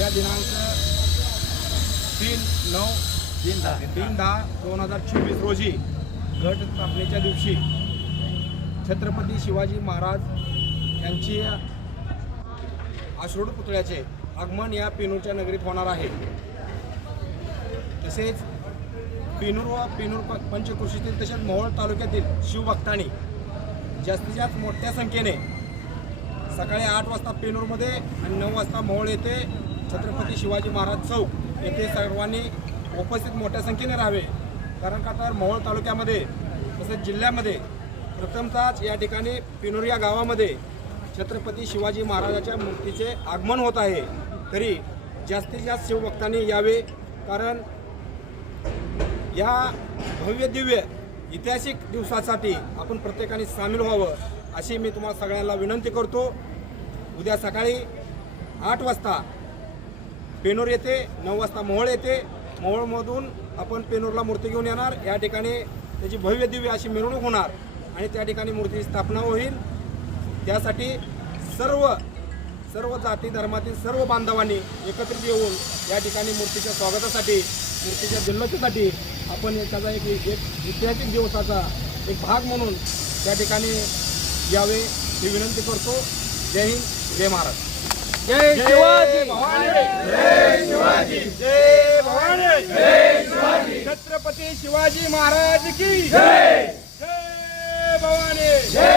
उद्या दिनांक तीन नऊ तीन दहा. तीन दहा दोन हजार चोवीस रोजी घट स्थापनेच्या दिवशी छत्रपती शिवाजी महाराज यांची आश्रोड पुतळ्याचे आगमन या पेनूरच्या नगरीत होणार आहे. तसेच पेनूर व पेनूर प- पंचकृषीतील तसेच मोहोळ तालुक्यातील शिवभक्तांनी जास्तीत जास्त मोठ्या संख्येने सकाळी आठ वाजता पेनूरमध्ये आणि नऊ वाजता मोहोळ येथे छत्रपती शिवाजी महाराज चौक येथे सर्वांनी उपस्थित मोठ्या संख्येने राहावे. कारण का तर मोहोळ तालुक्यामध्ये तसेच जिल्ह्यामध्ये प्रथमतःच या ठिकाणी पिनोरिया या गावामध्ये छत्रपती शिवाजी महाराजाच्या मूर्तीचे आगमन होत आहे. तरी जास्तीत जास्त शिवभक्तांनी यावे. कारण या भव्य दिव्य ऐतिहासिक दिवसासाठी आपण प्रत्येकाने सामील व्हावं अशी मी तुम्हाला सगळ्यांना विनंती करतो. उद्या सकाळी आठ वाजता पेनूर येथे नऊ वाजता मोहोळ येथे मोहोळमधून आपण पेनूरला मूर्ती घेऊन येणार. या ठिकाणी त्याची भव्य दिव्य अशी मिरवणूक होणार आणि त्या ठिकाणी मूर्तीची स्थापना होईल. त्यासाठी सर्व सर्व जाती धर्मातील सर्व बांधवांनी एकत्रित येऊन या ठिकाणी मूर्तीच्या स्वागतासाठी मूर्तीच्या जन्मतेसाठी आपण त्याचा एक एक ऐतिहासिक दिवसाचा एक भाग म्हणून त्या ठिकाणी यावे ही विनंती करतो. जय हिंद जय महाराज जय शिवाजी भवानी जय शिवाजी जय भवानी जय शिवाजी छत्रपती शिवाजी महाराज की जय! जय भवानी! जय!